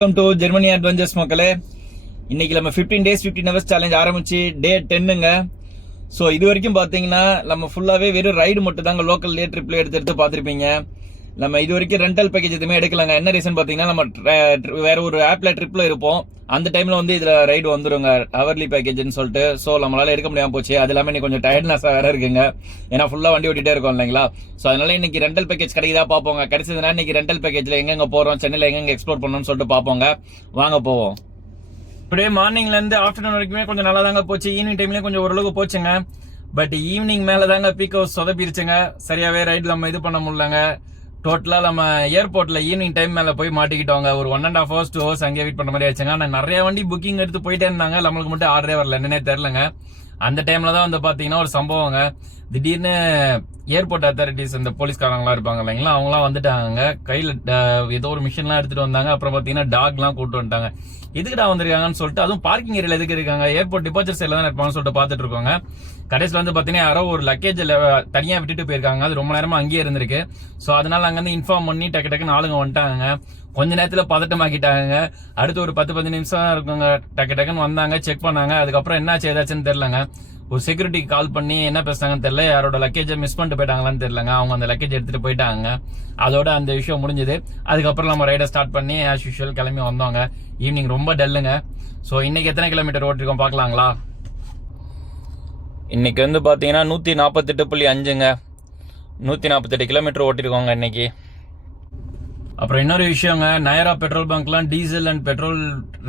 Welcome to Germany adventures மக்களே. இன்னைக்கு நம்ம 15 days 15 hours சேலஞ்ச் ஆரம்பிச்சு டே 10ங்க. ஸோ இது வரைக்கும் பார்த்தீங்கன்னா நம்ம ஃபுல்லாகவே வெறும் ரைடு மட்டும் தாங்க லோக்கல்லே ட்ரிப்ல எடுத்து பார்த்துருப்பீங்க. நம்ம இது வரைக்கும் ரெண்டல் பேக்கேஜ் எதுவுமே எடுக்கலாங்க. என்ன ரீசன் பார்த்தீங்கன்னா நம்ம வேற ஒரு ஆப்ல ட்ரிப்ல இருப்போம். அந்த டைம்ல வந்து இதுல ரைடு வந்துருங்க ஹவர்லி பேக்கேஜ்னு சொல்லிட்டு. ஸோ நம்மளால எடுக்க முடியாம போச்சு. அது இல்லாமல் இன்னைக்கு கொஞ்சம் டயர்ட்னஸ் வேற இருக்குங்க. ஏன்னா ஃபுல்லா வண்டி ஓட்டிட்டே இருக்கோம் இல்லைங்களா. ஸோ அதனால இன்னைக்கு ரெண்டல் பேக்கேஜ் கிடைக்குதா பார்ப்போங்க. கிடைச்சதுன்னா இன்னைக்கு ரெண்டல் பேக்கேஜ்ல எங்கெங்க போறோம், சென்னையில எங்கெங்க எக்ஸ்ப்ளோர் பண்ணணும்னு சொல்லிட்டு பார்ப்போங்க. வாங்க போவோம். இப்படியே மார்னிங்ல இருந்து ஆஃப்டர்நூன் வரைக்குமே கொஞ்சம் நல்லா தாங்க போச்சு. ஈவினிங் டைம்லயும் கொஞ்சம் ஓரளவுக்கு போச்சுங்க. பட் ஈவினிங் மேல தாங்க பீக் ஹவுஸ் சொதப்பிருச்சுங்க. சரியாவே ரைடு நம்ம இது பண்ண முடியலங்க. டோட்டலா நம்ம ஏர்போர்ட்ல ஈவினிங் டைம் மேல போய் மாட்டிக்கிட்டோங்க. ஒரு 1.5 hours 2 hours அங்கே வெயிட் பண்ண மாதிரி ஆச்சுங்க. ஆனா நிறைய வண்டி புக்கிங் எடுத்து போயிட்டே இருந்தாங்க. நம்மளுக்கு மட்டும் ஆர்டரே வரல, என்னன்னே தெரியலங்க. அந்த டைம்ல தான் வந்து பாத்தீங்கன்னா ஒரு சம்பவங்க. திடீர்னு ஏர்போர்ட் அத்தாரிட்டிஸ் இந்த போலீஸ்காரங்களா இருப்பாங்க இல்லைங்களா, அவங்களாம் வந்துட்டாங்க. கையில ஏதோ ஒரு மிஷின்லாம் எடுத்துட்டு வந்தாங்க. அப்புறம் பாத்தீங்கன்னா டாக்லாம் கூப்பிட்டு வந்துட்டாங்க. எதுக்குடா வந்திருக்காங்கன்னு சொல்லிட்டு, அதுவும் பார்க்கிங் ஏரியால எதுக்கு இருக்காங்க, ஏர்போர்ட் டிபார்ச்சர் சைட்ல தான் இருப்பாங்கன்னு சொல்லிட்டு பாத்துட்டு இருக்கோங்க. கடைசியில் வந்து பாத்தீங்கன்னா யாரோ ஒரு லக்கேஜ் தனியா விட்டுட்டு போயிருக்காங்க. அது ரொம்ப நேரமா அங்கேயே இருந்திருக்கு. சோ அதனால அங்க இருந்து இன்ஃபார்ம் பண்ணி டக்கு டக்குன்னு ஆளுங்க வந்துட்டாங்க. கொஞ்ச நேரத்துல பதட்டமாக்கிட்டாங்க. அடுத்து ஒரு 10-15 நிமிஷம் இருக்குங்க. டக்கு டக்குன்னு வந்தாங்க, செக் பண்ணாங்க. அதுக்கப்புறம் என்னாச்சு ஏதாச்சுன்னு தெரியலங்க. ஒரு செக்யூரிட்டிக்கு கால் பண்ணி என்ன பேசுனாங்கன்னு தெரியல. யாரோட லக்கேஜை மிஸ் பண்ணிட்டு போயிட்டாங்களான்னு தெரியலங்க. அவங்க அந்த லக்கேஜ் எடுத்துட்டு போயிட்டாங்க. அதோட அந்த விஷயம் முடிஞ்சது. அதுக்கப்புறம் நம்ம ரைடை ஸ்டார்ட் பண்ணி ஆஸ் யூஷுவல் கிளம்பி வந்தோங்க. ஈவினிங் ரொம்ப டல்லுங்க. ஸோ இன்னைக்கு எத்தனை கிலோமீட்டர் ஓட்டிருக்கோம் பார்க்கலாங்களா. இன்னைக்கு வந்து பாத்தீங்கன்னா 148.5ங்க. 148 கிலோமீட்டர் ஓட்டிருக்கோங்க இன்னைக்கு. அப்புறம் இன்னொரு விஷயங்க, Nayara petrol பங்க்லாம் diesel and petrol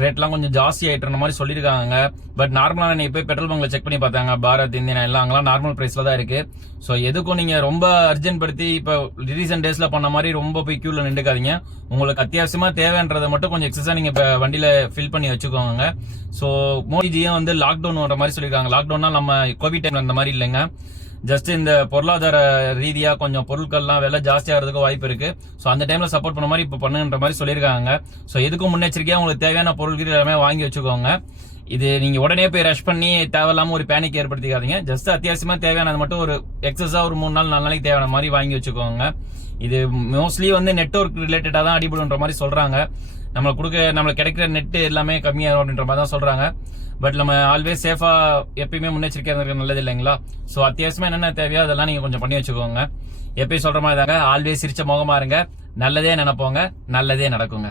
ரேட்லாம் கொஞ்சம் ஜாஸ்தி ஆயிட்டு மாதிரி சொல்லியிருக்காங்க. பட் நார்மலாக நீங்க போய் பெட்ரோல் பங்க்ல செக் பண்ணி பார்த்தாங்க, பாரத் இந்தியன் எல்லாம் அங்கெல்லாம் நார்மல் பிரைஸ்ல தான் இருக்கு. ஸோ எதுக்கும் நீங்க ரொம்ப அர்ஜென்ட் படுத்தி இப்போ ரீசென்ட் டேஸ்ல பண்ண மாதிரி ரொம்ப போய் கியூல நின்றுக்காதீங்க. உங்களுக்கு அத்தியாவசியமா தேவைன்றதை மட்டும் கொஞ்சம் எக்ஸஸா நீங்க இப்போ வண்டியில ஃபில் பண்ணி வச்சுக்கோங்க. ஸோ மோடிஜியும் வந்து லாக்டவுன் வர மாதிரி சொல்லியிருக்காங்க. லாக்டவுன்னா நம்ம கோவிட் டைம்ல அந்த மாதிரி இல்லைங்க. ஜஸ்ட் இந்த பொருளாதார ரீதியா கொஞ்சம் பொருட்கள்லாம் விலை ஜாஸ்தி ஆகிறதுக்கு வாய்ப்பு இருக்கு. ஸோ அந்த டைம்ல சப்போர்ட் பண்ண மாதிரி இப்போ பண்ணுன்ற மாதிரி சொல்லியிருக்காங்க. ஸோ எதுக்கும் முன்னெச்சரிக்கையா உங்களுக்கு தேவையான பொருட்கள் எல்லாமே வாங்கி வச்சுக்கோங்க. இது நீங்க உடனே போய் ரஷ் பண்ணி தேவையில்லாம ஒரு பேனிக் ஏற்படுத்திக்காதீங்க. ஜஸ்ட் அத்தியாவசியமா தேவையானது மட்டும் ஒரு எக்ஸஸா ஒரு 3 நாள் 4 நாளைக்கு தேவையான மாதிரி வாங்கி வச்சுக்கோங்க. இது மோஸ்ட்லி வந்து நெட்வொர்க் ரிலேட்டடா தான் அடிபடுன்ற மாதிரி சொல்றாங்க. நம்மளுக்கு கிடைக்கிற நெட் எல்லாமே கம்மியாகும் அப்படின்ற மாதிரி தான் சொல்றாங்க. பட் நம்ம ஆல்வேஸ் சேஃபா எப்பயுமே முன்னெச்சரிக்கையா இருக்கிறது நல்லது இல்லைங்களா. ஸோ அத்தியாவசியமா என்னென்ன தேவையோ அதெல்லாம் நீங்க கொஞ்சம் பண்ணி வச்சுக்கோங்க. எப்பயும் சொல்ற மாதிரி தாங்க, ஆல்வேஸ் சிரிச்ச முகமா இருங்க, நல்லதே நினைப்போங்க, நல்லதே நடக்குங்க.